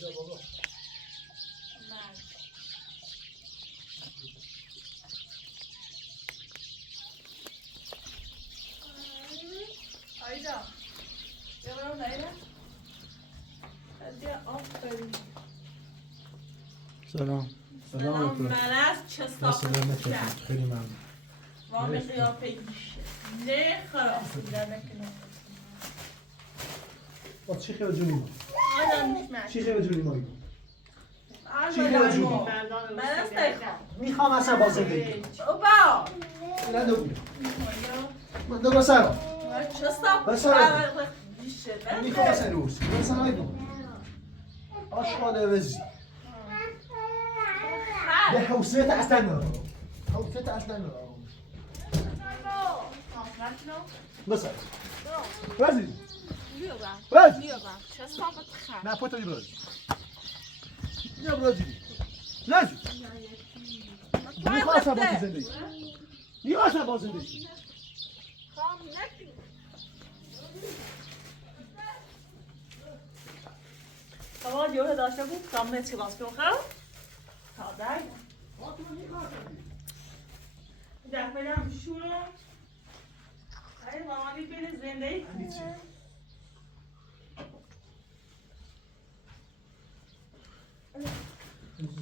بابا آیدا یه برام نیره هدیه آفرین سلام سلام مرز چه صافت کرد خیلی ممنون وام قیافه نه خلاص در نکنه باز چی خیلی جونی ما آدم نشمر چی خیلی جونی ما چی خیلی جونی مرز تایخواه میخوام اصلا با زندگی اوبا نه دوگی من دوگا سرم چه صافت بسرعه. کرد میخوام اصلا روز بسرم ایدو آشقاله وزی به حوصلت اصلا ندارم حوصلت اصلا ندارم بسر رازی رازی چه صافت کرد نه پوتا دی رازی یا رازی رازی میخوام اصلا با زندگی میخوام اصلا با زندگی Tamam diyor dاشته بود سامنے کلاس کن خب تا دای دفعه شوره ای مامانی بین زندگی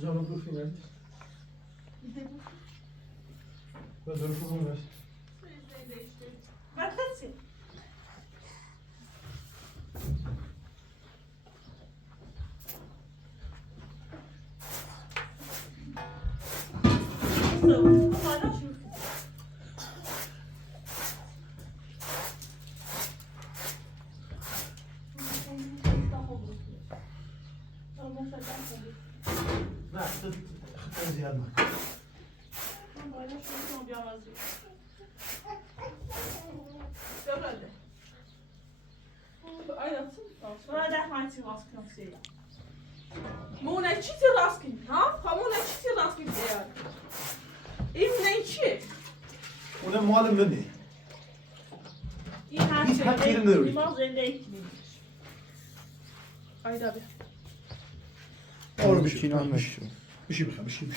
جانم رو فیلم با ظروف رو باش باتسی نه خیلی زیاد نکن مونه چی تی راست کنی ها؟ مونه چی تی راست کنی دیار این نه چیه؟ اون مال منه این هر هیچ حد تیر نداری. ما زندگی کنیم آیدا بیا آره بشی بشی بخواه بشی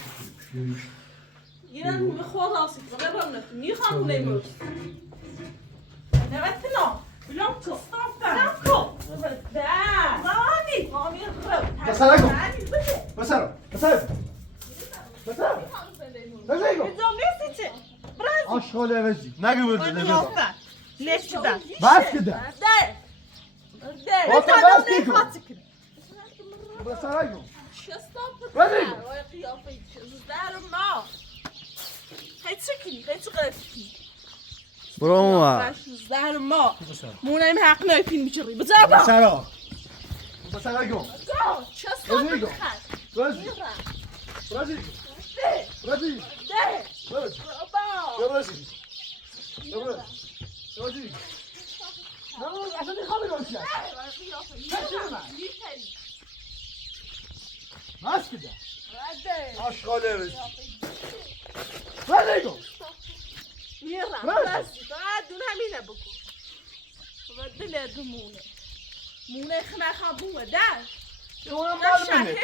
یه نمو خود آسید و ببرم نتون میخوام اونه امروز نوت نه بلام تو سام کن ده مامی خب بسرعه کن. بده بسرم بزنگو ادام نیستی چه برای آشغال عوضی نگه برده من نگه یافته لیفت ده بس کده ده باسه بس که کن بسرعه شستاب بزنگو وای قیافه زدر ما هیچ کنی هیچ قیافه برو ما زدر ما مونم حق نایفین میچری بذار با بسرعه بسرعه کن شستاب بزنگو بخیر رازی رازی ده رازی ده رازی بابا رازی رازی نه اصلا میخوام بگم بس کده آشغال عوضی بزنگو میرم راست. راستی فقط دون همینه بکن و دل مونه خنخا بومه در اونم مال منه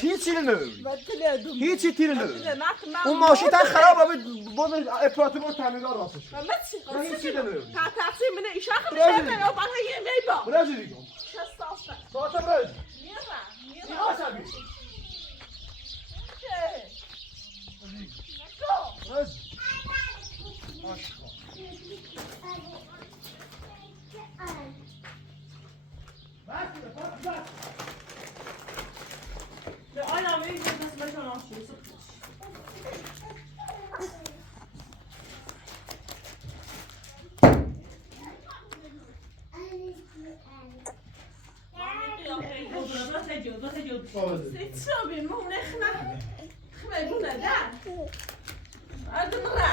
هیچ تیره نداری و دل دومونه هیچی تیره نداری دل اون ماشین تن خراب بود اپراتور تعمیرگاه راستش و متسی من هیچ چیزی نداری تا تقسیم منه ایشا برازیل. خمیشه منو با یه میبا برازی دیگم شستافه ساعت برازی میرم نیاز همی برازی آشقا بس کده بس به آیا میگه دست بشون آشی ستسابين مو نخنا خنا يقولنا دا أدنى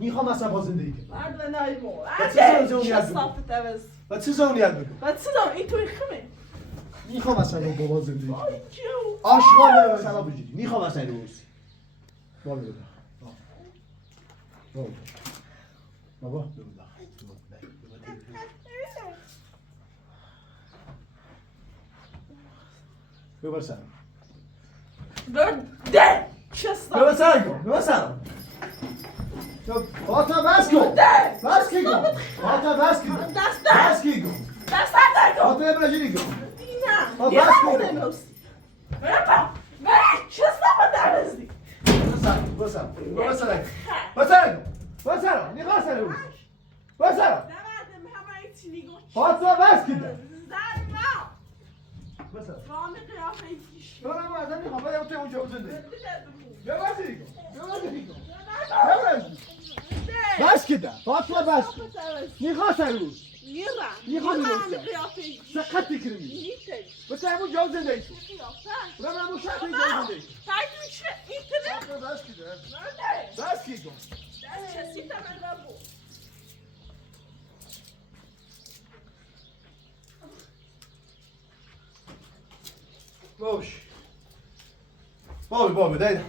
میخوام اصلا با زندگی کنم أدنى نايمو چه زونی شو هست؟ صافت تبز و چه زونیت بگم بتصدم إنتوا يخمن میخوام اصلا با بابا زندگی کنم أي جو آشغال سلام بجید میخوام اصلا روز بالا بده بالا بابا ببر سرم بده چستا ببر سرم کن ببر سرم فاطمه بس کن بس کی کن فاطمه بس کن دست بس کی کن دست نکن فاطمه برجی کن نه بس کن بابا چستا با درزدی ببر سرم ببر سرم ببر سرم ببر سرم نگاه سرم ببر سرم فاطمه بس کن بس سرم رام قیافه ایش نه نه از این خبر تو اونجا زنده ببر سرم ببر سرم بس کده فاطمه بس کن نگاه سرم میرم قیافه سقط تکرمی بس همون جا زنده ایشون برم همون شهر جا زنده ایشون تایتون چه ایتنه بس کده بس کی کن چسی تمام بابو باش بابی دایدم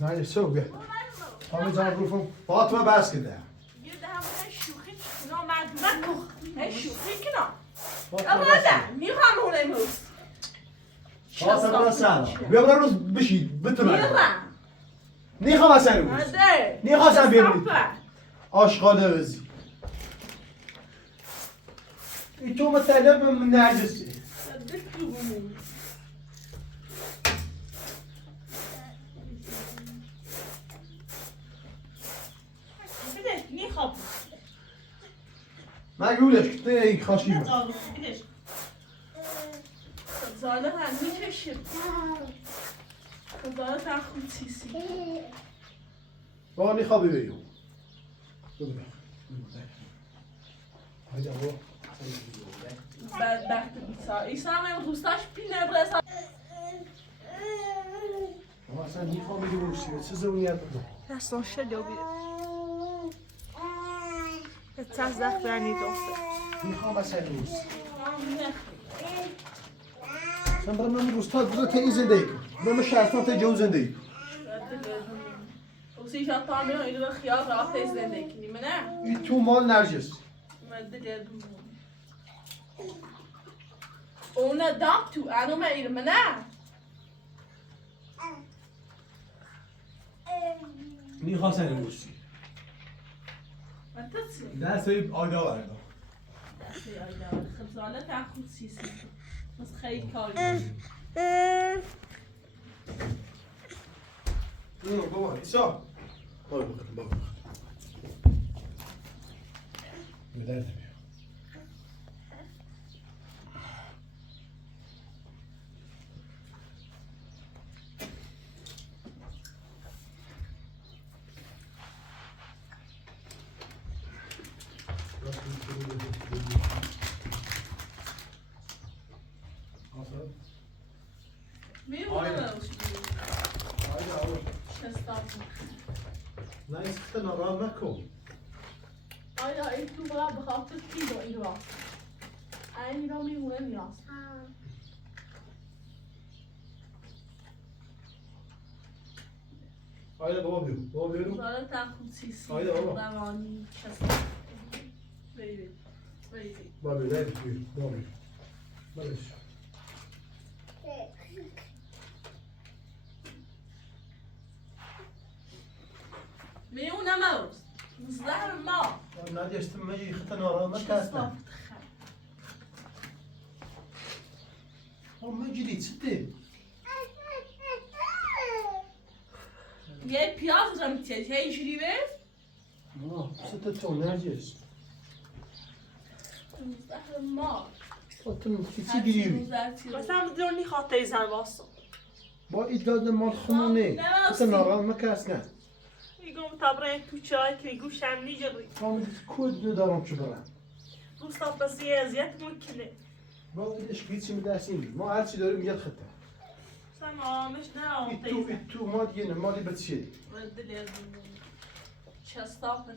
نه سو بیا همه جان روفم فاطمه بس کده یه ده همون شوخی کنا مردم نکن شوخی کنا فاطمه بس کده اولا میخوام اون امروز فاطمه بس کده بیا برای روز بشید بتمنی میرم نیخوام اصلا روز آده نیخواستم بیارید آشغاله بزی ای تو مطلب من نرجسی مگولش که ای خاشی من زاله هم میکشید زاله تا خود سیسی با نیخوابی بیو بدبخت ایسا ایسا هم دوستاش پینه برسا اما اصلا نیخوابی بیوشی چه زونیت بودم دستان شلو بیده تزدخ برنی دوسته نیخوام اصلا روز sen bana ben Rus'ta burada teyze zindeyim. Ben şahsen teyze zindeyim. وسی شاید تا میان اینو به خیال راه تیز زندگی کنیم نه؟ این تو مال نرجس. مده دیدم. اون دام تو آنو میرم نه؟ نیخواستن روسی. متأسف. دستی آگاه ورده. دستی آگاه. خزانه تأخذ سیسی. بس خیلی کاری. نه بابا ایسا. بابا بابا. بدرد بیا. نه است ناراحت نکن. آیا این تو باید بخاطر کی با این راست؟ این را میمونه نیاز. آیا بابا بیو. بابا بیو. زاره تأخذ سیسی. آیا بابا. روانی شست. بیبی. بابا بیو. دایید بیو. بابا بیو. بلش. میونم اوست. زهر ما. نادیشتم مجی خط ناراحت نکردم. مجیدی چطه؟ یه پیاز را میتیه اینجوری بس؟ سته تو نرجس. زهر ما. تو چی گیری؟ مثلا بدونی خاطر زن واسه. با ایداد مال خمونه. خط ناراحت نکردم. میگم تبرئه تو چای که گوشم نیجوری. من کود ندارم چه برم. روستا بس یه اذیت میکنه. ما ایدش هیچی میدرسیم. ما هر چی داریم یاد خطه. سلامش نه تو ما دیگه مالی بتشی. ردلی از چستا بخ.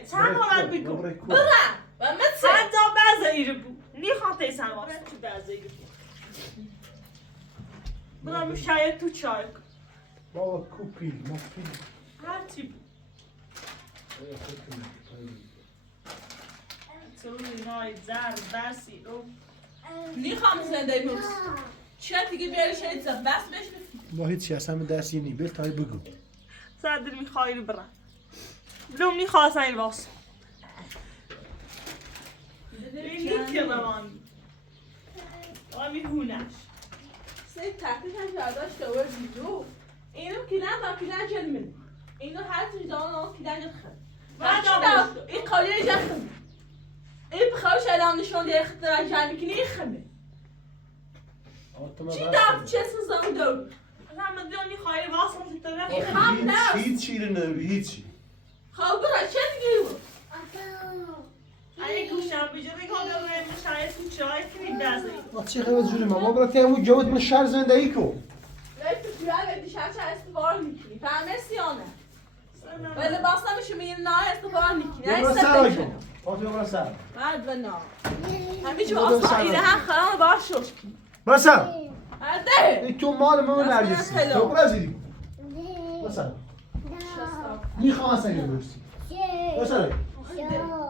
چه حالت بگو برم و من چه حتی بعض ایرو بو نیخواه تیسن واسه چی بعض ایرو بو برام شاید تو چای کن بابا کوپی مفید هرچی بو سروی نای زر برسی رو نیخوام زنده موس چه دیگه بیاری شاید زن بس بهش بفید ما هیچی اصلا به دست یه نیبل تایی بگو صدر میخوایی رو برم بلوم نیخواست این واسه این که روانی آمی هونش سه تحتیش هم یاداش دور دیدو اینو کلن دا کلن جل من اینو هر چیز دارن آن کلن جل خد این قالیه جل خد این بخواهش الان نشون دیگه اختراع جل میکنی این خمه چی دارم چه سوزم دور هم بلوم نیخوایی واسه این هم نست هیچی رو نبی هیچی خواه برای چه دیگه بود اگه گوشم بجوری کنه و شاید تو چای کنی بعض ایرو ما چه خیلی جوری ما برای تیمو جواد من شهر زندگی کن ولی تو توی وقتی شهر استفار میکنی فهمیستی یا نه ولی باز نمیشه میگه نه استفار میکنی نه برای سر کن آتو برای سر بعد و نه همیشه اصلا ایره هم خرام باش شد برای سر هرده این تو مال من نرگسی تو برای زیدی برای سر میخوام اصلا یه برسی برای سر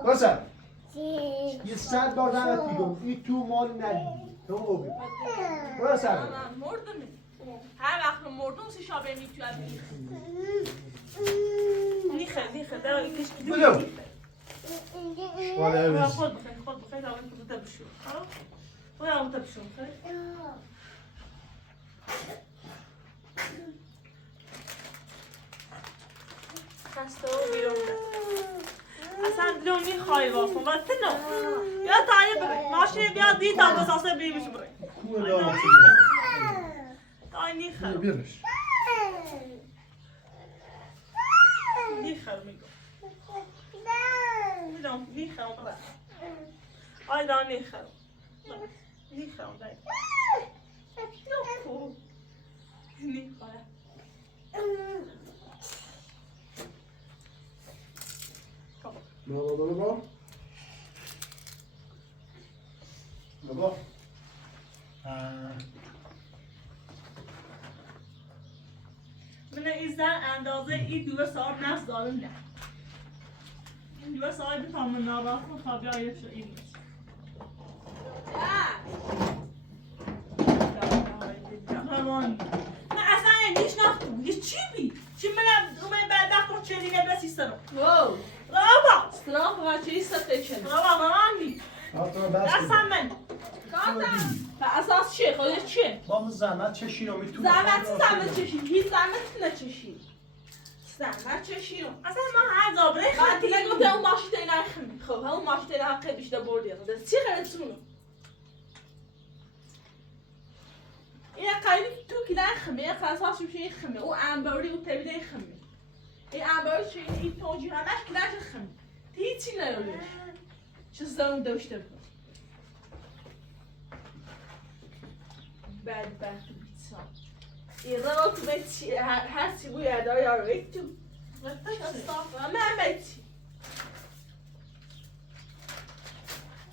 برای سر یه 100 بار دمت میگم این تو مال ندیدی تو اوبی برای سر مردم هر وقت مردم سی شابه میتوید نیخه داره کش بلو شواله خود همیز بخیر داره تو بوده بشو باید بوده بشو بخیر خسته و بیرون اصلا بلوم نیخوایی واسه و تنو یا تایی بره ماشین بیا دید تا بساسه بیمیش بره کوه دارم تایی نیخه بیرش نیخه میگم میدونم نیخه بره آی دار نیخه نیخه بره نیخه بابا بابا من ایزن اندازه ای 2 ساعت نفس دارم نه این 2 ساعت بتام من ناباخون خوابی آیه شو این نیست روانی من اصلا نیش نفتم یه چی بی؟ چی منم اومد بعد نخور چه دیگه بسی سرم واو رابا استراف و چه ایسته چنه رابا روانی دستم من کاتم و اساس چیه خودش چیه با من زحمت چشی رو میتونم زحمت چشید هیچ زحمت نچشید زحمت چشید اصلا من هر زابره بعد دیگه گفته اون ماشین اینا خمی خب همون ماشین اینا حقه بیشتر بردی خب چی خیلیتونه این قایمی تو که خمی این خاصاش میشه این خمی او انباری او تبیده خمی این انباری چه این توجی همش کلاش خمی هیچی نیولش چه زدم داشته بود بدبخت بیتسا این را تو بیتی هر چی بوی ادای آروی تو من بیتی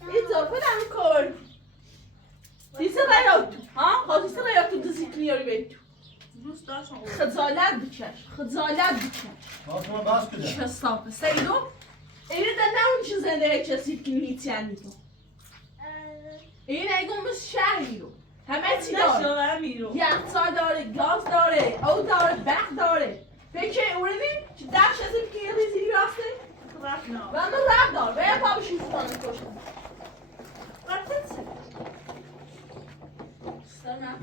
این طرفه نمی کرد دیسه رایاتو ها؟ خواهد دیسه رایاتو دزی کنیاری بیتو دوست داشتم خجالت بکش خجالت بکش آتو من باز کده چه صافه سیدو اینه در نمون چه زنده کسی کنی هیچی هنیدو این ایگون بس شهری رو همه چی داره نشنوه میرو یخچال داره گاز داره او داره بخ داره فکر اونمی که دفش ازیم که یه ریزی راسته رفت نه و من رب دار و یه پا بشیم فتانه کشم رفت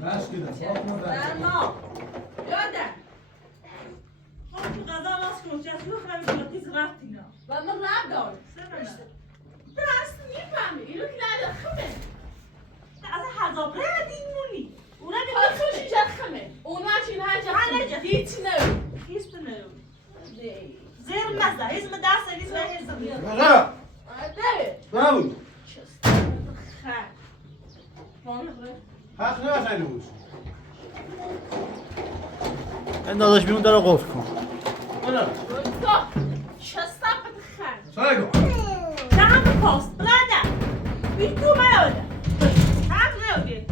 بس کده آتو من در بس ما یادم خب تو غذا راست کن چه اصلا خواهی که تیز رفتی نه و من رب دار سرمه راست میفهمی اینو که نده خمه اصلا هر زابره دیمونی اونا حالا میگه خوشی جد خمه اونا چین هر جد هیچی نرو هیچ بنرو زیر مزه هیچ مدرسه هیچ و هیچ زمین بغا آده نبود چست خر حق نه خیلی بود این داداش بیرون داره قفل کن بنا چست خر Saygı. Tamam post. Brada. Bir tu böyle. Tamam ne oluyor?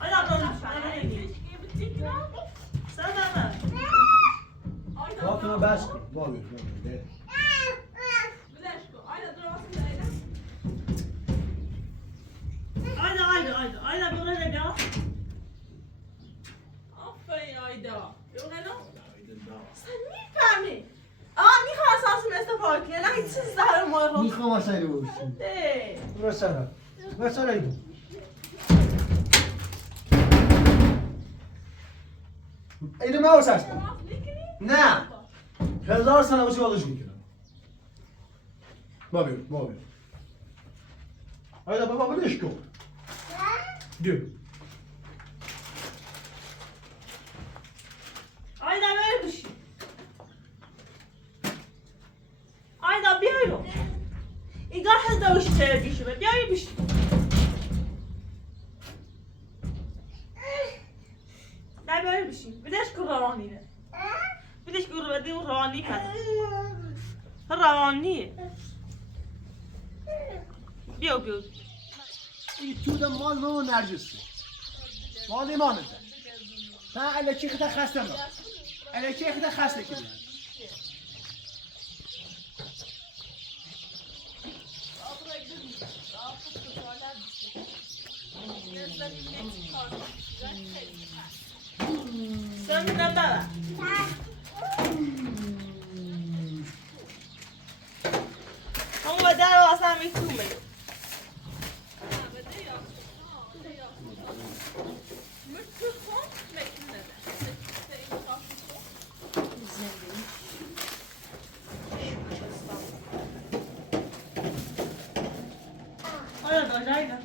Ay da böyle. Sen de mi? Fatıma bas. Var bir. Ayda böyle ne ya? آفرین آیدا یوغنا sen میفهمی میخوام اساس مثل پارکی نه هیچ چیز در مورد میخوام اصلا رو بشیم برسنم برسنم اینو من واسه هستم نه 1000 سنه واسه یادش میکنم با بیر آیدا بابا ولش کن دیو Ayda böyle bir şey. Ayda bir euro. İgah da uç çevirmişim. Bir şey. Ne böyle bir şey? Bir de şu ravaniyle. Bir de şu gurbetin ravani kadar. Ravani. Biyo. این تو ده مال ما نرجسی مال ایمانه ده تا الکی خدا خسته ما الکی خدا خسته کنی Sen ne bana? Ama der olsam bitmiyor. Aynen.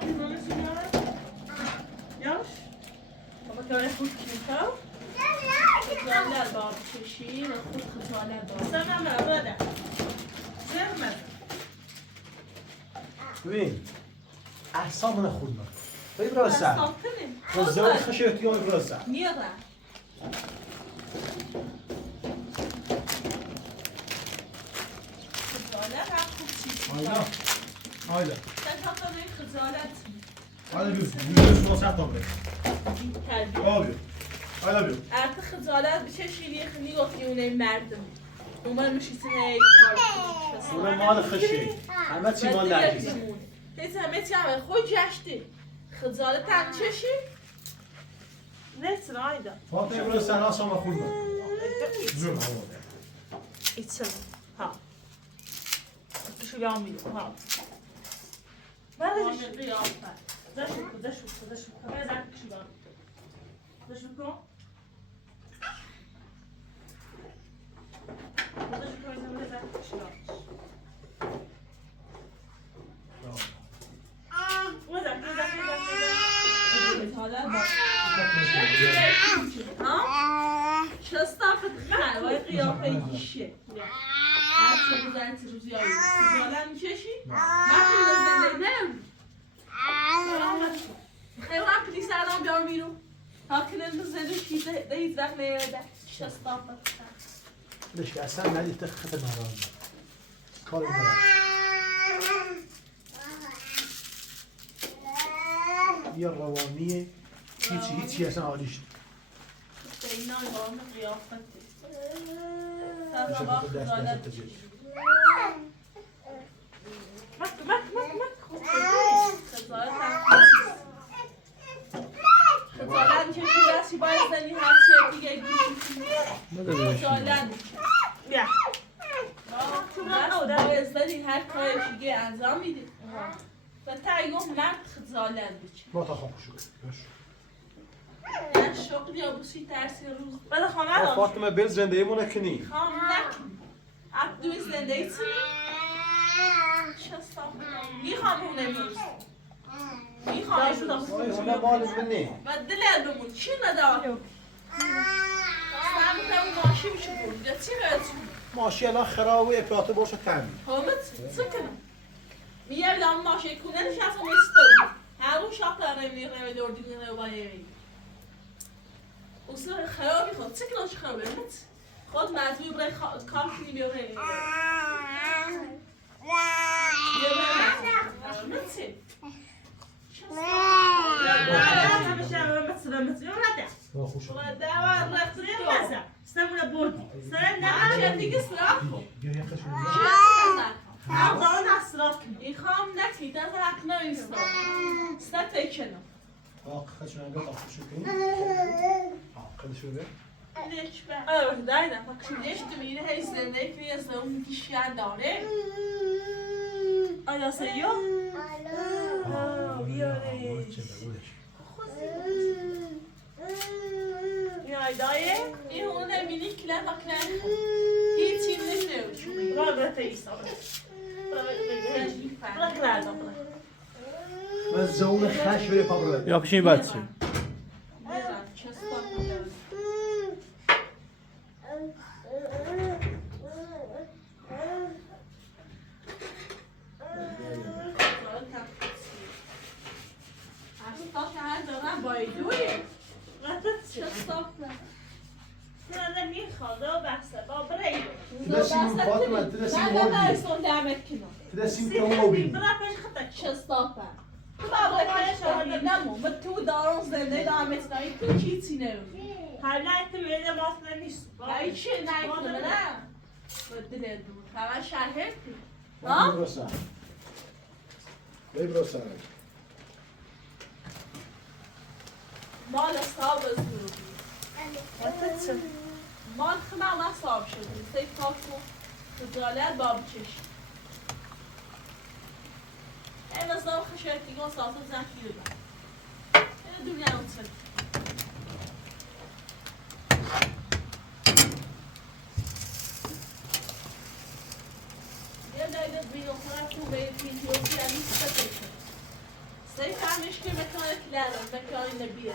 Kız onu sürüyorlar. Yanlış. Ama böyle kurt kimse. Kızlarlar bağlı çeşiği ve kurt kızlarlar bağlı. Sen hemen böyle. Zermez. ببین اعصابنا خورد من طيب راسا کنیم الزواج خشيت يوم راسا میارم خجالت هم خوب چیز آیدا sen hatta bir خجالت آیدا بیو واسه تا بره تربیت آیدا بیو artık خجالت بشه شیریه خیلی گفتی اونه مردم اومد میشیسه هی کار اون مال خشی همه چی مال نرگیز هیچ همه چی همه خود جشتی خجالت هم چشی Nesin Ayda? فاطمه برو سنا شما خورد من زور İçsin. Ha. Şu yanmıyor. Ha. Ben de şu kıyafet. Da şu. Ben de şu var. Da şu ko. Da şu ko izin de şu var. شستافت خلوای قیافه گیشه هر چه بزنی تو روزی آیی خجالت میکشی؟ من خیلی زنده نم خیلی هم پلی سردم بیار بیرون تا کنه زنده شیده ده هیچ وقت نیاده شستافت ليش اصلا نادي تخت المهران كل المهران يا الروانية هيك اصلا عاديش اینا ایوان قیافتی خجالت میکشی بسی باید زنی هر چه دیگه گوشی خجالت بیا باید زنی هر کارش دیگه انجام میدی و تا ایوان مرد خجالت بچه ما تخاف شو من شغل یا بوسی ترسی روز بده خانه داشت فاطمه بل زنده مونه کنی خام نکنی عبدوی زنده ای چی؟ شستم میخوام اونه میرست میخوام هنا مال مني و دل بمون چی ندار؟ سمت اون ماشی میشه بود یا چی باید ماشي الان خرابه افراطه باشه تعمیر همت چی کنم؟ میگه بیدام ماشی کنه نشست و میستوی هر اون شاق داره میره دوردی میره و بایه اصلا خرابی خود چی کناش خرابه همت؟ خود باز مجبوری برای کار کنی بیا برای İlham ne ki? Daha aklına insan. Stat ekşenim. Hakkı şuna bak, hakkı şu gün. Hakkı şöyle. Leş be. Evet, dayda. Bak şimdi işte yine her izlerinde bir yazım kişiler dağılır. Ayası yok. Ya dayı. İyi onun eminim ki lan bak lan. Hiç inleşmiyor. Bırak İsa. Bırak nereden bırak. من زون خش بره پا برد. Yapışın bacı. تو دارون زنده دامت نایی تو چیزی نمی Hala ettim öyle mahvolmuşsun. ای چه نایکنه نه بدل دو فقط شهر ها؟ برسا. برسا. مال صاحب زوری. مال خمر نه صاحب شده. سعی کاتو خجالت باب چش. این از دام خشایتی گون ساعت زنکی رو. این دنیا نمیشه. تو به ویدیویی لیست بکن. سعی فهمش که مکان کلارم مکان نبیه.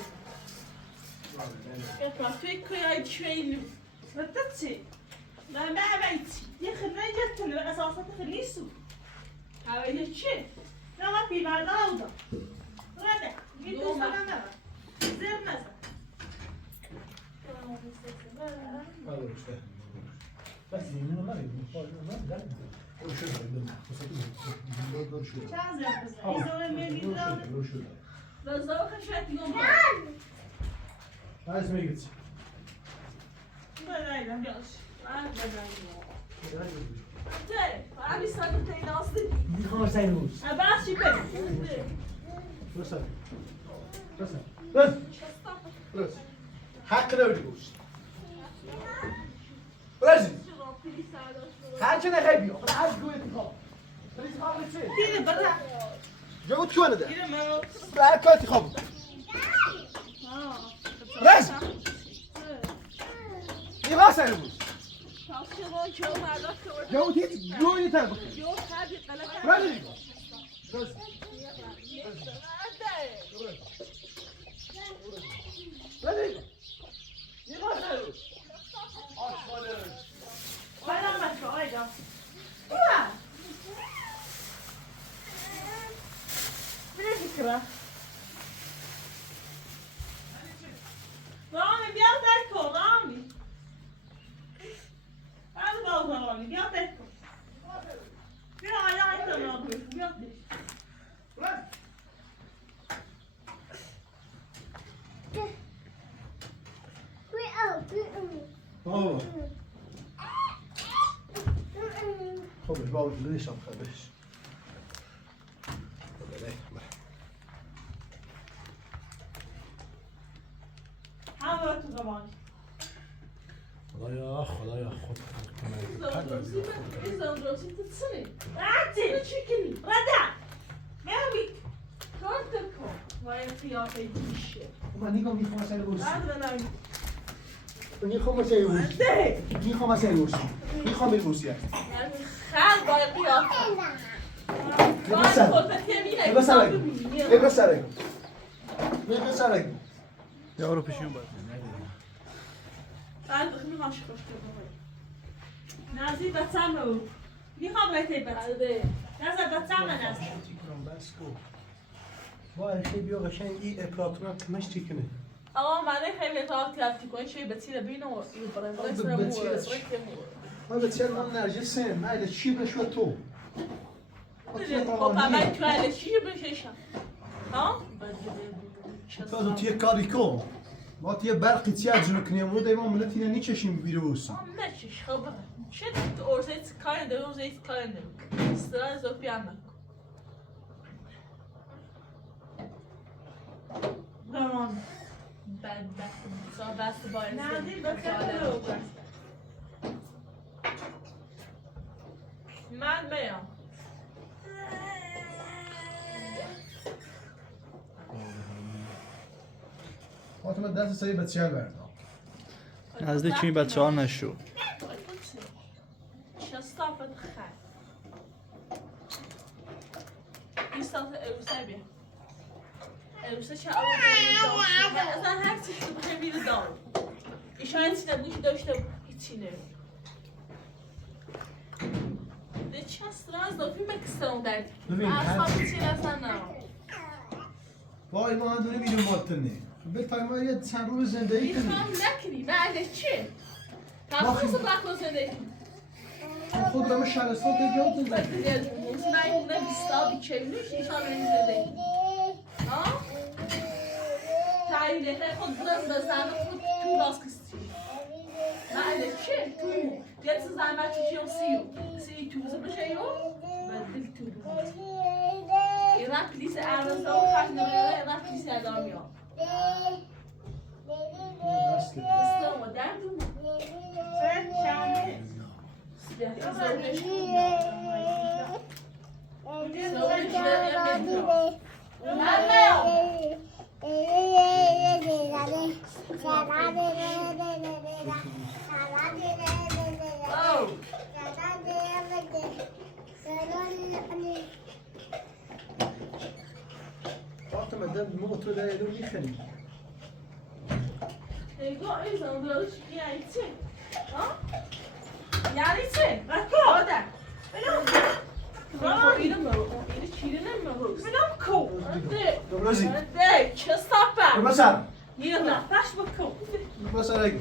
یا توی کوی چیلو. ردتي ما عملتي يا خريجة الأساسات خليسو هاي چی؟ لا ما في بعد أوضة رده جيتو سلامة زير نزل بس يمين ولا يمين ما چند زیر بزن ایزوه میگید رضا خشایت یوم عايز ما يجي بدایدم عبی ساده تیناستی میخوام سایروز عباس چی کنی؟ بس بس بس بس حق نبودی گوش برازی هر چه نخوای بیا خدا هر گوی انتخاب انتخاب چه دیره برا جو تو نده دیره ما برای که انتخاب برازی میخوام سایروز جو هیچ گوی تر بخیر برازی برازی میخوام سایروز برام بچه آیدا بره فکره رامی بیا درک کن رامی رامی بیا درک کن بیا آیا ایتا رامی بیا درک بابا خب بابا ليش عم خبش همه تو زمانی خدایا خود این زندروسی تو چنی؟ راتی چی کنی؟ رده میامی کار کن وای قیافه دیشه من نگاه میخوام سایروز بعد بنایی میخوام سایروز میخوام سایروز میخوام میروسی خل باید قیافه باید خودت یمینه بسرک یارو پیشون باید بعد بخی میخوام شکاشته بخوری نازی بچم او میخوام رایتی بچم بعده نظر بچم نظر با هرشی بیا قشنگ این اپراتورا کمش چی کنه آقا من خیلی راحتی کنی چه بتیره بینو برای ما بتیره من نرجسه نه چی بشو تو خب من تو علی چی بششم ها تو توی کاری کن ما توی برقی تیار جلو کنیم و دیما ملتی نیچشیم ویروس نچش خب چه ارزیت کارنده ارزیت کارنده استرا زوفی هم نکن Tamam. Ben sonra ben su bayrağı Nerede bakalım. من بیام فاطمه دست سری بچه‌ها بردار نزدیک این بچه ها نشو چه صافت خیر این صافت عروسه بیا عروسه چه اول اصلا هر چیزی که بخیر میره دار ایشان هیچی نبود که داشته هیچی نبود چه استراز دو فیلم اکستران در ببین اصلا چی رفتن نه وای ما هم دونه بیرون ماتنه بلتای ما یه چند روز زندگی کنیم میخوام نکنی بعدش چه؟ تمام صبح زندگی خود رو شهرستان دیگه زندگی من اونه بیستا بیچهلوش ایشان زندگی ها؟ تاییده خود برز بزنه خود تو راست کستی بعدش چه؟ تو یه چیز زحمت چیشیم سی تو بزن بشه یو بدل تو ایران پلیس ارزا و خش نمیاره ایران پلیس ادامیا استوا دردم Sen şahane. فاطمه ده موتور ده رو میخریم نگاه این زندگیش یعنی چه؟ یعنی چه؟ آدم اینو مرو اینو چیره نمیرو Benim kol. دوبلازی ده چه ساپر بسر یه نه Taş bakım. بسر اگه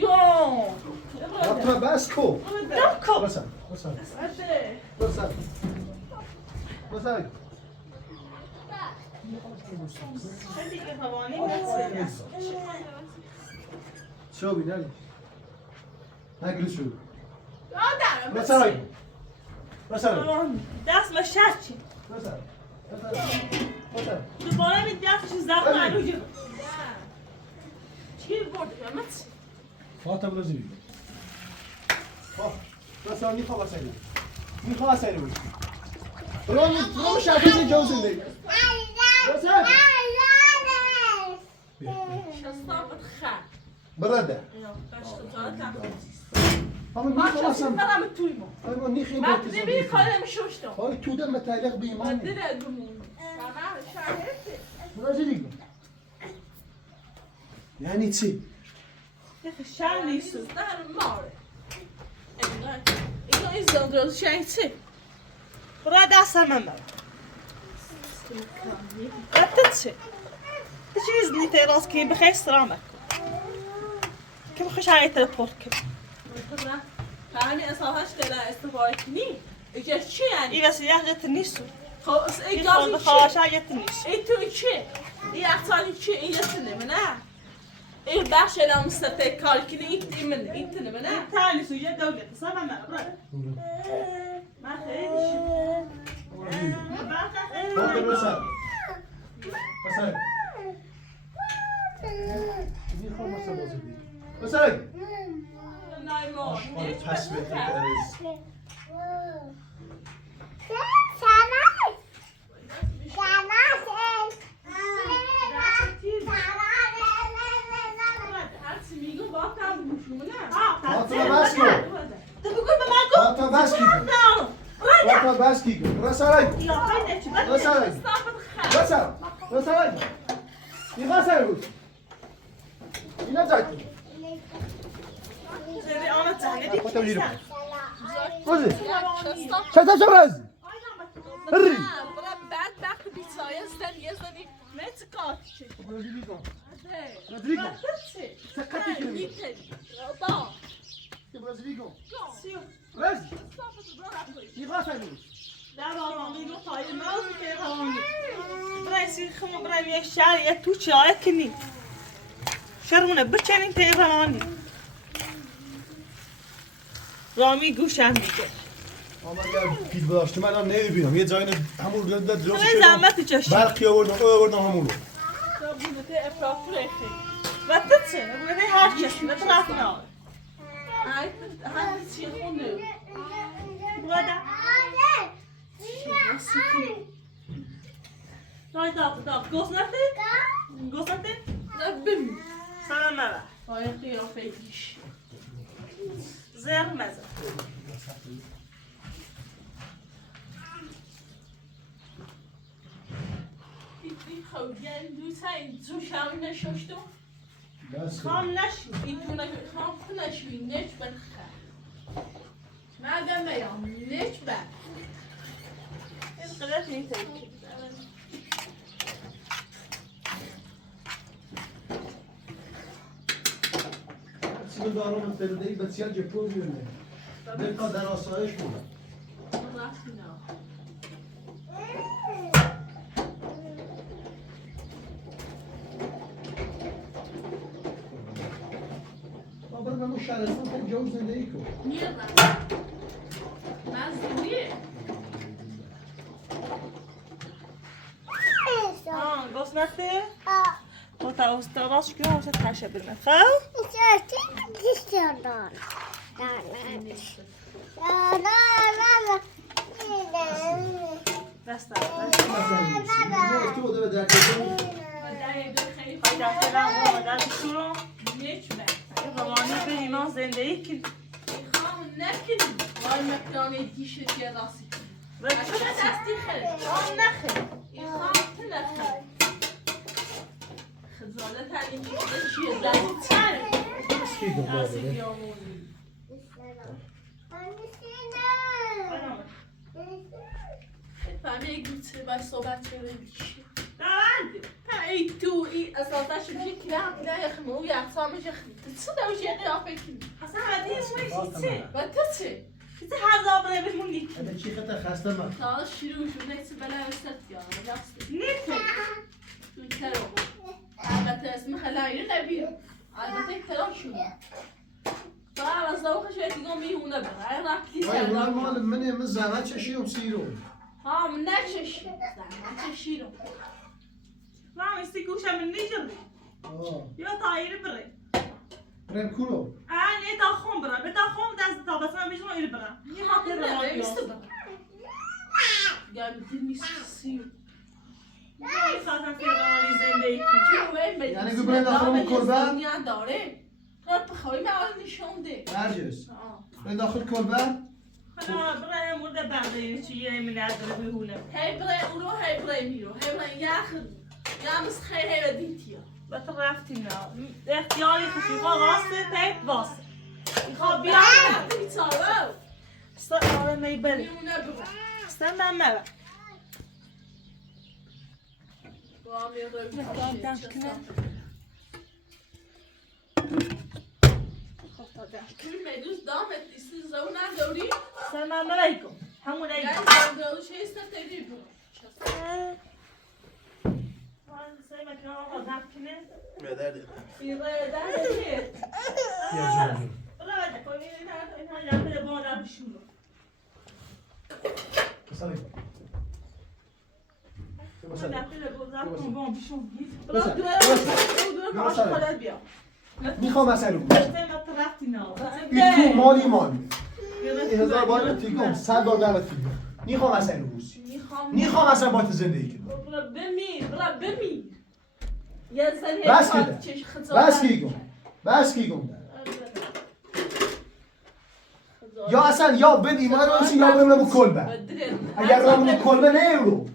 گم فاطمه بس کو Benim kol. بسر بسر ده بسر بسر اگه Hadi ki havanı nasıl? شو بی نگه نگه شو آدم بسر اگه بسر Tamam. Ders ve şarkı. بسر بسر Duvara bir ders çizdim malucu. چی برد قیمت فاطمه بلازی بسر میخواه بسر میخواه بسر برو شرکت جو زندگی بسر چه ساپر خر برده اما میخواه بسر برم توی ما اما نیخیم من نمیری کاری نمیشوشتم های تو ده متعلق به ایمان دیره دمون شهرته بلازی دیگه یعنی چی؟ Şen neyse. در ماره اینا این زندگی شهر چه؟ Buraya ders hemen ben. Ötesi. تجهيز لي تراس كي بخير سلامك. كم خش على تلفون كم. همین اصلاحش داره استفاده کنی ایجاش چی یعنی؟ إيه بس يا جت النيسو. خب این يقول گازی خلاص چی؟ جت النيسو. این توی چی؟ این احتالی چی؟ این یه نه؟ این بخش نامسته کار کنی این تنه منه؟ تاني سويا دولة صار ما برا. ما خيرش. فاطمه بسر بسر میخوام بسر بازی دیگه بسر نایمان پس بهتر هرچی میگو با کم بوشونه فاطمه بس کن تبغى بماكو؟ فاطمه بس کی کن فاطمه بس کی کن بسر يا خيرك بس. بسر استافت خیر بسر بسر این بسر بود اینا زد زي أنا تعلمت. فاطمه جيرو بازی چطور شبرازی برا بعد وقت بیسایه زدن یه زنی نت کار چی بازی بیکن Rodrigo, Sì. سكتي كلمة. Niente. Ba. Rodrigo, سیو رز. Stop it, brother. نيخا سايلوس. در بابا میگو پای موز که قوانی برای سیخمو برای یه شهر یه تو چایت کنی شرمونه بچنین که قوانی رامی گوشم میگه اما اگر پیل داشته من نمیبینم یه جایی همون رو درست خیلی زحمتی چشم برقی آوردم همون رو بودete افراطی خیلی. و تو چه؟ بگه هر کسی نه تو رفت نه هم چی خونه؟ بگه رای داغ گوز نفته؟ گوز نفته؟ نه ببین. سلام مبا پای قیافه دیش. زر مزه این خوگن دوست این زوشم نشاشتم. خام نشو این تو خام نشوی نش بخیر. مردم بیام نش بر. این قدرت نیست سیگار دارم تلدی بسیار جپور میونه دلتا در آسایش بود رفتی نه. بابا من شهرستان خیلی جوز زندگی کن Niye lan? Ben zengin. آه گوز نفته؟ با تا استراش که هاوشه تشه برمه خب؟ دست تو ده در کجا Ben evde kayıp. خواهی دسته رم و در بشورو Geç ben. روانی بریم آن زندگی کن İlhamı ne ki? Var mekanı dişi diye rastı. و Ben çok desti xel. آن نخیر İlham tele xel. Xızalet elin içinde şiir desti çar. سیگار Nasıl داره yağmurlu. Ben bir gittim ben sohbet çevirmişim. دارند ای تو ای اساسا شدی کلام نه یخمو یا سامش چه دوشی قیافه کی اصلا عادی اونش چیه؟ و تو چه چیزی هر زابره بمونی اما چی خطر خسته من تا شروع شد نکس بلا استت یا راست نیست تو ترو البته اسم خلایی نبی البته کلام شد تا از ذوقش دیگه میونه بره رفتی آیا سر من مال من زحمت چشیدم سیرو ها من نچش من چشیرم و هم استی گوشم نیجم یا تایری بره برم کلو نه تا خون بره به تا خون دست تا بس من بیشتر ایری بره یه حاضر نه میست بره گام دل میسی میخواستم که روانی زندگی کنی یعنی که برای داخل اون کلبه؟ دنیا داره تو بخوای من نشون ده نرجس برای داخل کلبه؟ حالا برای مورد بعدی چیه من نداره بهونه هی برای اونو هی برای میرو هی برای یخ یا مس خیلی هی دیتیا و تو رفتی نه اختیاری خوشی خواه واسه تایت واسه میخواه بیا بیتارو سر آره میبری میمونه برو سر من مبر با میرو خب تا ده کل مدوز دامت ایسی زو نداری سر من مبری کن همون یعنی ایگو زندگوش هست تیری برو سر مکان آقا دم کنه مدرده ایره در چیه یا جانجو برای بده کنی این ها لبه با در بشون بسالی بسالی لبه با در بشون برو دور باش خالد بیا میخوام اصلا رو سر من تو رفتی نه این تو مالی مال 1000 بار تیگم 100 بار دعوت تیگم میخوام اصلا رو بوسی میخوام اصلا با تو زندگی کنم برو بمیر یه زنی بس کیگم بس کیگم یا اصلا یا بدی من رو یا بمونم کلبه اگر رامون کلبه نه رو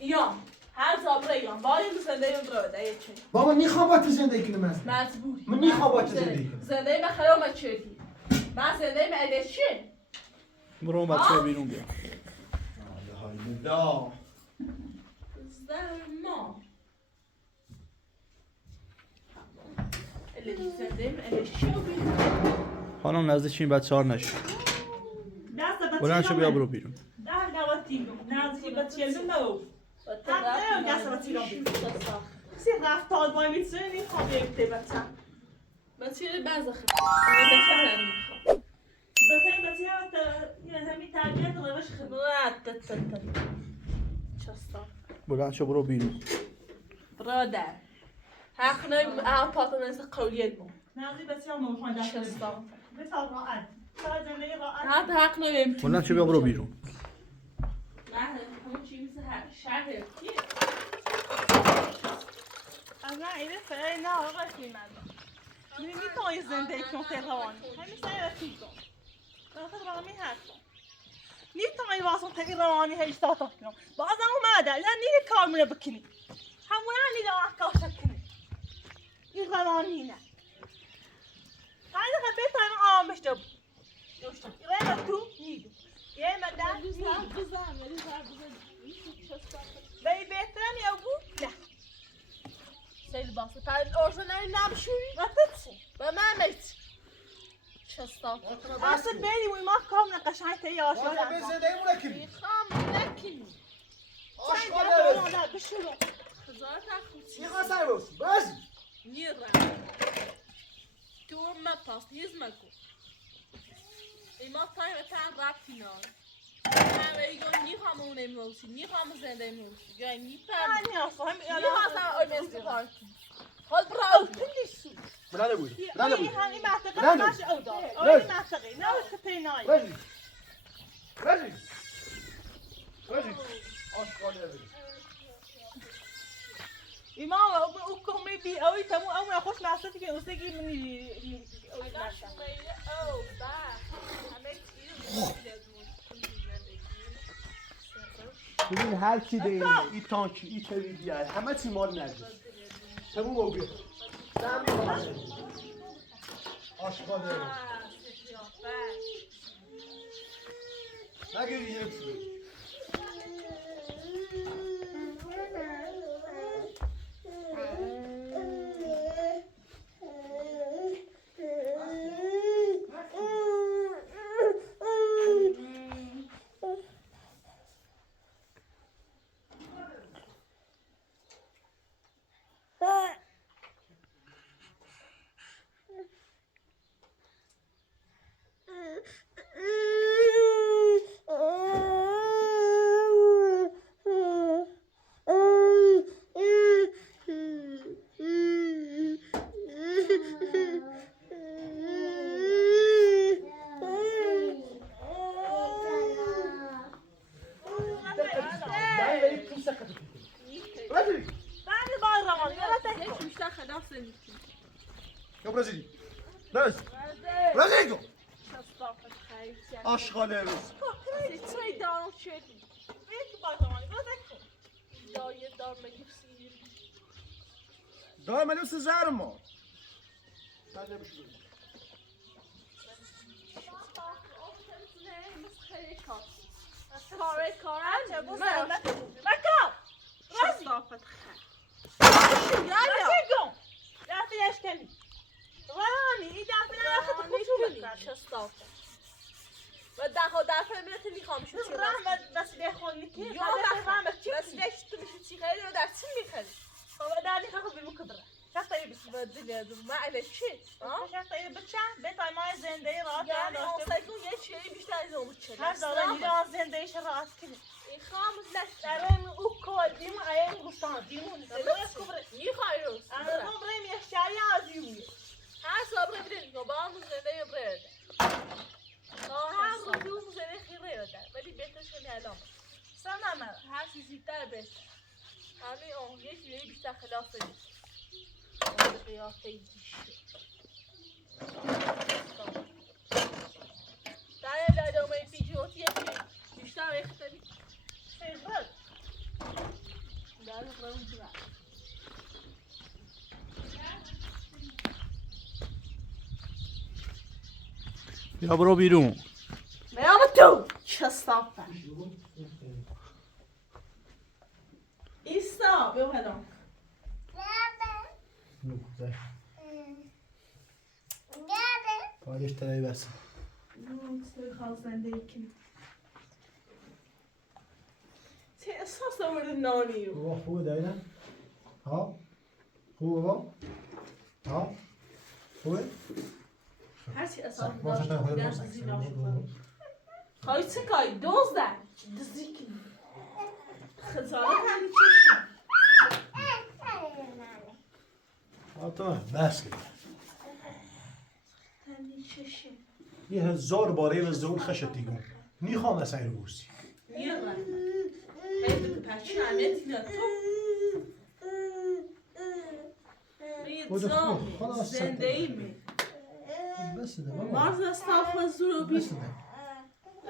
یا هر زابره یا باید زندگی برو ده چه بابا میخوام با تو زندگی کنم مجبوری من میخوام با تو زندگی کنم زندگی من خرام چدی من زندگی من ایده چیه برو بچه بیرون بیا دا زر ما الذي زندیم الشی و بیرون. خانم نزدیک این بچه ها نشو. بلند شو بیا برو بیرون. در نواتیگم نزدیک بچه نو. نه دست بچه سی رفتار با میتونی خوابه بچه. بچه بعضی خیلی. بچه یه تربیت روش خدمت. چستا. بلند شو برو بیرون. برادر. حق نیم آپارتمان قولیت مو. نزدیک بچه ها موفق چستا. بسیار راحت. زندگی راحت. حق نیم. بلند شو بیا برو بیرون. نه همون چی مثل شهر کی؟ نه اینه فعلا نه آقا خیلی میتونی زندگی کنی تهران همین سعی چیز کن آخه رامی هست میتونی واسه تهرانی هیچ تا کنم بازم اومده لا نیه کار منو بکنی همون نیه آکاش کنی این روانی نه هایده خبر تایم آمش دب دوست یه تو نیدو یه مدام بزن بی بهترم یا بود نه سیل باشه پر اورژینال نبشوری وقتی و من میت چستا اصلا بینی و ما کام نقشای تیار شد آقا به زندگی مونه کنی میخوام نکنی آشقاله نه بشورو هزار تا خوشی میخواه سر برسی بازی نیرم تو ما پاس نیز مکو ایما تایم تن رابطی نان من ویگون نیخوام نمیوسی نیخوام زنده میوسی جای نیپم نه فهم نیخواستم آیمزی پارکی حال براو تلیسو بلنده بودی بلنده بودی این منطقه ماش او دار این منطقه نه کپینای بازی بازی بازی آشقاله بازی ایما او کومی بی اوی تمو او خوش محسوسی که اوسگی منی اوی ماشا او با همه چیز ببین هر کی دینه این تانکی این تریدی همه چی مال نجس تموم او بیا زن میخواه آشقاله نگیری یه چیزی برازیلی برازیلی آشغاله روز چه دارم شد بیت بازمانی برو دایه دار مگیسی دار ملیوس زهر ما نجه بشو کاره کاره مکا رازی صافت رفتی اشکلی رانی این دفعه نرفت خوشو شستافت و دفعه میرته میخوام شد رحمت بس بخونی که یا رحمت بس ليش تمشي تشي خيري ولا تسمي خيري هو ده اللي خاخد بالمكبرة شاف طيب بدل ما عليك شيء شاف طيب بتشا بيطلع معي زندي رات يعني اوصيكم يا شيء مش لازم تشري هذا اللي زندي شرات كده خامس لا ترى اوكو ديمو ايام غصان ديمو ني خايروس انا نمري يا شايا ديمو ها صبر بدل نوبام زندي بريد ها روزو زندي خيره ده ولی بهترش نمیالام سلام هر چیزی تر بهتر همین اون یکی بیشتر خلاف نیست قیافه دیشه در ادامه ویدیو یکی بیشتر اختری سیزد در اون جواب بیا برو بیرون میام تو چستافه ایستا بیا هدام حالش تلایی بس چه احساس آورده نانی رو بابا خوبه دایدن ها خوبه بابا ها خوبه هرچی احساس واسه داشت خودت درس بسن. زیر ناشد خواهی چه کاری؟ 12 دزدیکی خزانه تنی چشم تو بس کن تنی چشم 1000 باره به زول خشت دیگم نیخوام اصلا اینو بوسی یه رن هی به پچی عمیتی نه تو خدا میتام خلاص زنده ای می بس ده بابا مارز استاف و زورو بی بس ده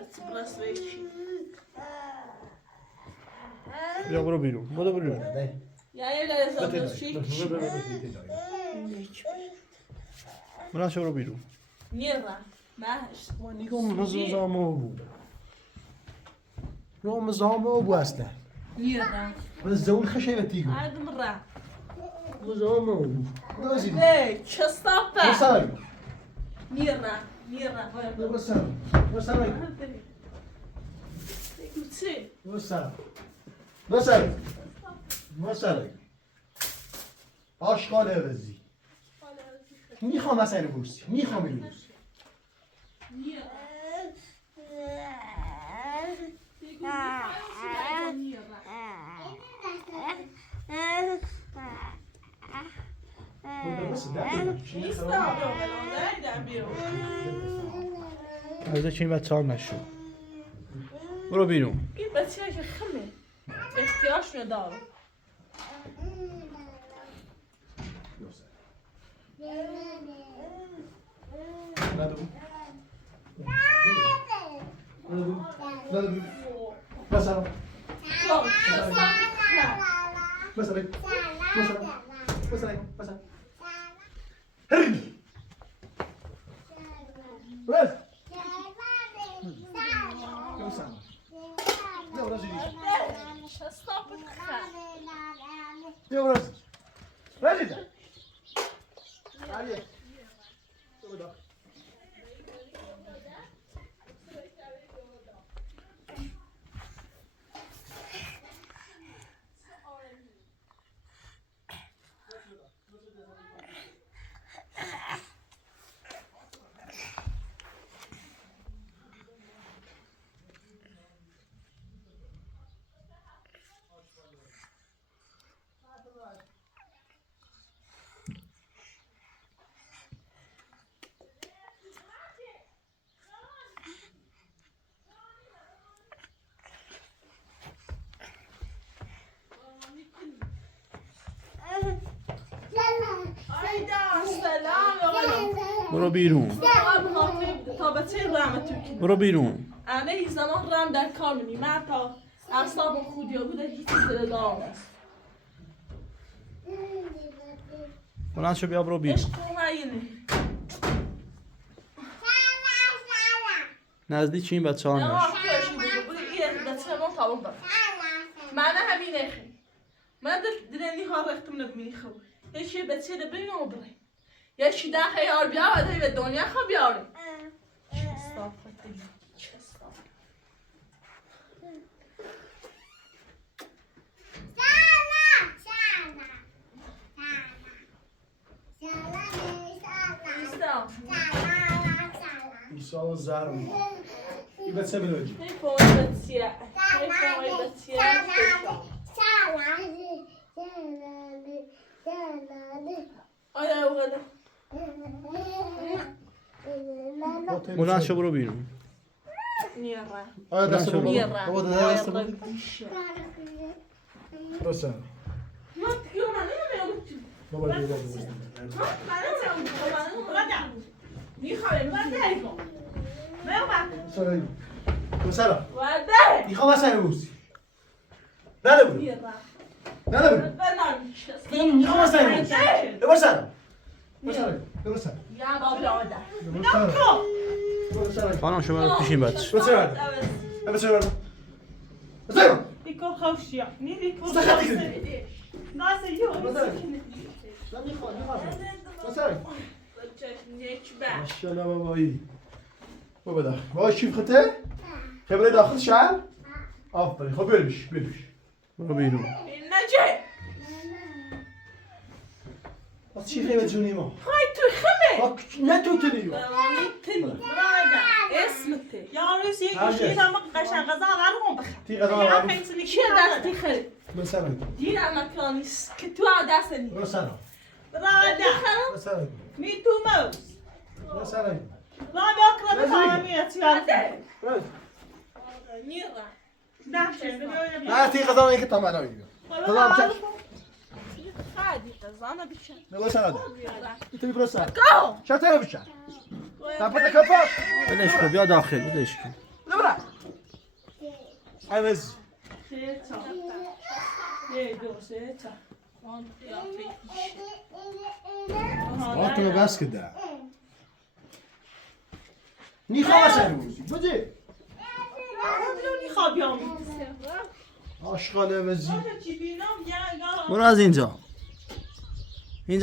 اسپرس ویچی بیا برو بیرون برو بیرون ده یا یه لحظه بده دوست چی بلند شو برو بیرون یه رن مهش نیگم نزامو بو رو مزامو بو اصلا یه رن من زول خشه بتیگم عدم رن نزامو بو نازید نه چه استافه بسای یه رن بسای بسای چی؟ بسای بسای بسای آشغال عوضی میخوام اصلا اینو بوسی میخوام اینو بوسی از این بچه ها نشو برو بیرون این بچه که خمه احتیاج نداره مثلا خب چه استافه مثلا مثلا هرني بس كم سنة يا رجل چه استافه يا رجل رجل علي برو بیرون تا بچه رحمت توی برو بیرون همه این زمان رم در کار می‌بینی من تا اصلا خودی بوده هیچ چیز دار نیست بلند شو بیا برو بیرون عشق اینه نزدیک این بچه ها نه نشو آخیش بود این بچه من تمام بر من همینه خی من دلنی ها رختم نبینی خو یکی بچه ده بین و بریم یکی ده خیار بیا و ده به دنیا خو بیاریم چه استافه دیگه چه استافه İnşallah zar mı? İbet sebil önce. هی فوای بچیه هی فوای بچیه آیا اوغده بلند شو برو بیرون نیره Ay da şöyle. نیره Baba da آیا da بیشه Nasıl? ما تکیو من نمیام Baba da da. مثلا میخوام اصلا اینو بوسی نه برو نه برو میخوام اصلا اینو بوسی مثلا مثلا خانم شما رو پیش این بچه مثلا مثلا Dikkat kavşuyor. Ne dikkat Sakın kavşuyor? dikkat. Nasıl yok? مثلا هیچ بر ماشاءالله بابایی بابا داخل وای شیف خطه خبره داخل شهر آفرین خب برمیش برو بیرون این نجه از چی خیمه جونی ما خواهی توی خمه نه تو تنی روانی تنی برادر اسمته یارویس یک گوشی هم قشنگ غذا برام بخیر تی غذا برام چه دستی خیلی مثلا دیر مکانیست که تو دست نی مثلا برادر مثلا می تو موز مثلا رابی اکرم فهمیت یاده میرم نه تی غذا اینکه تمام نمیگم غذا هم چش خیلی قضانه بیشن نه مثلا ده تو برو سر گو شرط نمیشه تپت کفاش ولش کن بیا داخل ولش کن نبرا عوض تو بس كده ني خلاص روزي بدي اشغال وزي برو از اینجا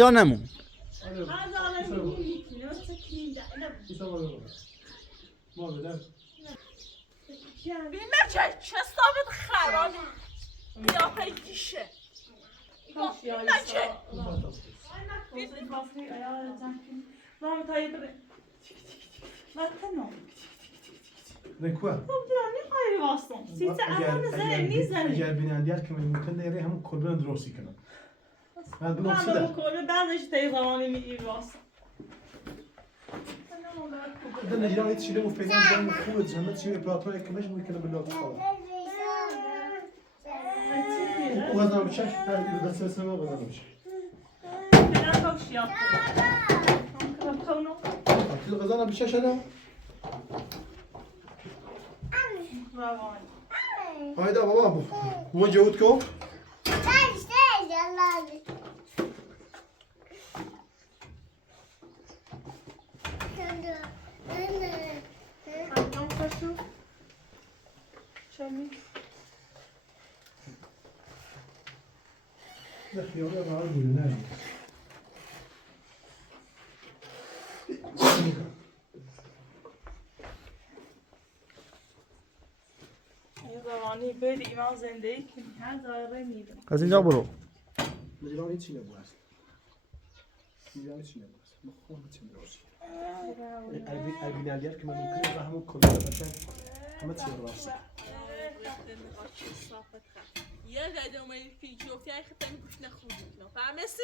نمون بینم چه ثابت خرابه یا پیکیشه بینم چه نكوا اگر بینندیار که من ممکن نیره همون کلبن درستی کنم بعد بنام سیده ده نجران يتشيلوا فينا جاي خوت زعما تشوي بلاطو هيك مش ممكن بالله خلاص وغادي نمشي هذه بدات تسمع وغادي نمشي كل غزانا بالشاشه انا هايدا بابا وين جودكم لا خياري ما عارف ولا نايم زمانی بری ایمان زندگی کنی هر دایره میدم از اینجا برو نجران هیچی نبود اصلا نجران هیچی نبود اصلا مخون هیچی نبود ای بینندیار که من ممکنه و همون کلبن باشن همه چی رو واسه یه داده اومدی که جوکی ای خطا میگوش نخوردی فهمیسی؟